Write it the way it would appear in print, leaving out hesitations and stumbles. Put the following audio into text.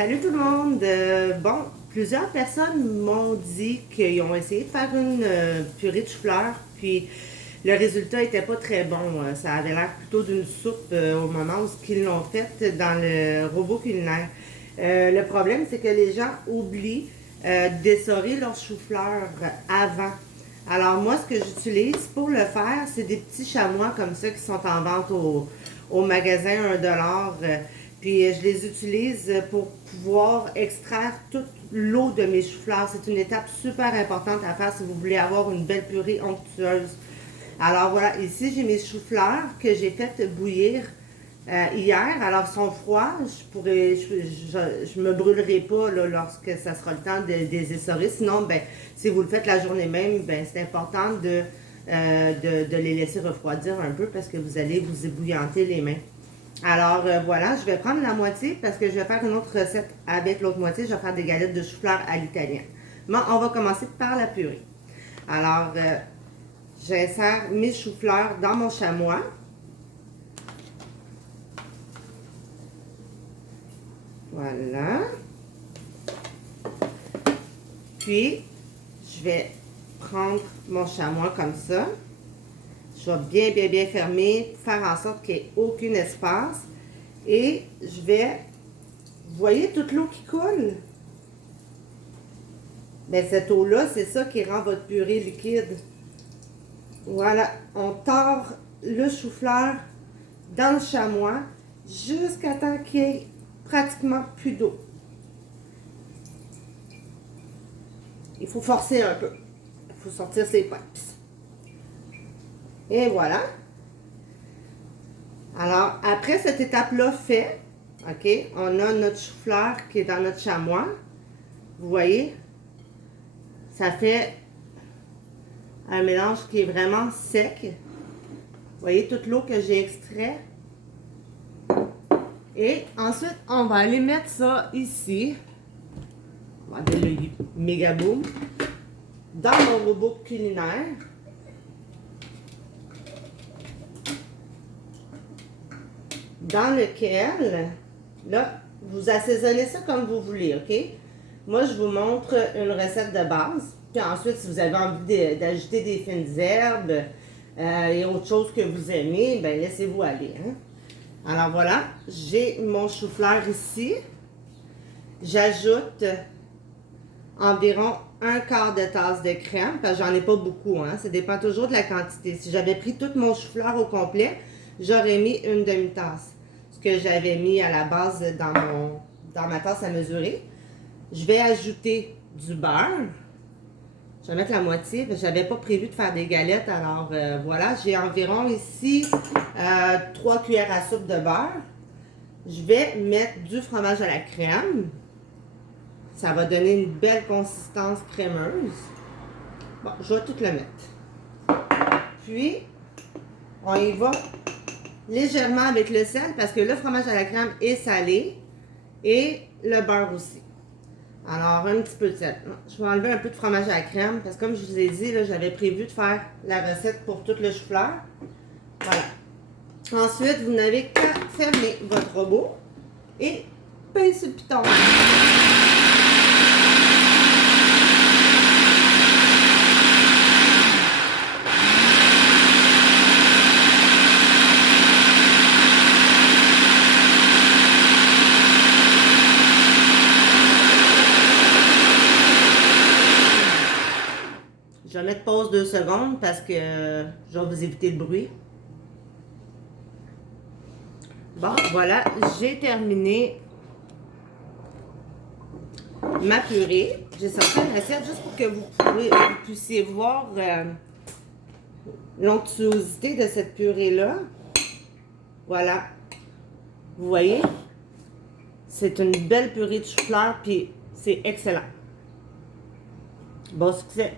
Salut tout le monde! Bon, plusieurs personnes m'ont dit qu'ils ont essayé de faire une purée de chou-fleur, puis le résultat était pas très bon. Ça avait l'air plutôt d'une soupe au moment où ils l'ont faite dans le robot culinaire. Le problème, c'est que les gens oublient d'essorer leur chou-fleur avant. Alors moi, ce que j'utilise pour le faire, c'est des petits chamois comme ça qui sont en vente au magasin 1$. Puis je les utilise pour pouvoir extraire toute l'eau de mes choux-fleurs. C'est une étape super importante à faire si vous voulez avoir une belle purée onctueuse. Alors voilà, ici j'ai mes choux-fleurs que j'ai fait bouillir hier. Alors ils sont froids, je me brûlerai pas là, lorsque ça sera le temps de les essorer. Sinon, ben, si vous le faites la journée même, ben, c'est important de les laisser refroidir un peu parce que vous allez vous ébouillanter les mains. Alors voilà, je vais prendre la moitié parce que je vais faire une autre recette avec l'autre moitié. Je vais faire des galettes de chou-fleur à l'italienne. Mais on va commencer par la purée. Alors, j'insère mes choux-fleurs dans mon chamois. Voilà. Puis, je vais prendre mon chamois comme ça. Je vais bien fermer, faire en sorte qu'il n'y ait aucun espace. Et je vais, vous voyez toute l'eau qui coule? Bien, cette eau-là, c'est ça qui rend votre purée liquide. Voilà, on tord le chou-fleur dans le chamois jusqu'à temps qu'il n'y ait pratiquement plus d'eau. Il faut forcer un peu. Il faut sortir ses pipes. Et voilà. Alors, après cette étape-là faite, OK, on a notre chou-fleur qui est dans notre chamois. Vous voyez? Ça fait un mélange qui est vraiment sec. Vous voyez toute l'eau que j'ai extrait. Et ensuite, on va aller mettre ça ici. On va mettre le méga boom dans mon robot culinaire. Dans lequel, là, vous assaisonnez ça comme vous voulez, OK? Moi, je vous montre une recette de base. Puis ensuite, si vous avez envie d'ajouter des fines herbes et autre chose que vous aimez, ben laissez-vous aller, hein? Alors voilà, j'ai mon chou-fleur ici. J'ajoute environ un quart de tasse de crème, parce que j'en ai pas beaucoup, hein? Ça dépend toujours de la quantité. Si j'avais pris tout mon chou-fleur au complet, j'aurais mis une demi-tasse. Ce que j'avais mis à la base dans ma tasse à mesurer. Je vais ajouter du beurre. Je vais mettre la moitié. Je n'avais pas prévu de faire des galettes. Alors voilà, j'ai environ ici 3 cuillères à soupe de beurre. Je vais mettre du fromage à la crème. Ça va donner une belle consistance crémeuse. Bon, je vais tout le mettre. Puis, on y va légèrement avec le sel parce que le fromage à la crème est salé et le beurre aussi. Alors, un petit peu de sel. Je vais enlever un peu de fromage à la crème parce que comme je vous ai dit, j'avais prévu de faire la recette pour tout le chou-fleur. Voilà. Ensuite, vous n'avez qu'à fermer votre robot et pincer le piton. Je vais mettre pause 2 secondes parce que je vais vous éviter le bruit. Bon, voilà, j'ai terminé ma purée. J'ai sorti une recette juste pour que vous puissiez voir l'onctuosité de cette purée-là. Voilà. Vous voyez? C'est une belle purée de chou-fleur, puis c'est excellent. Bon succès!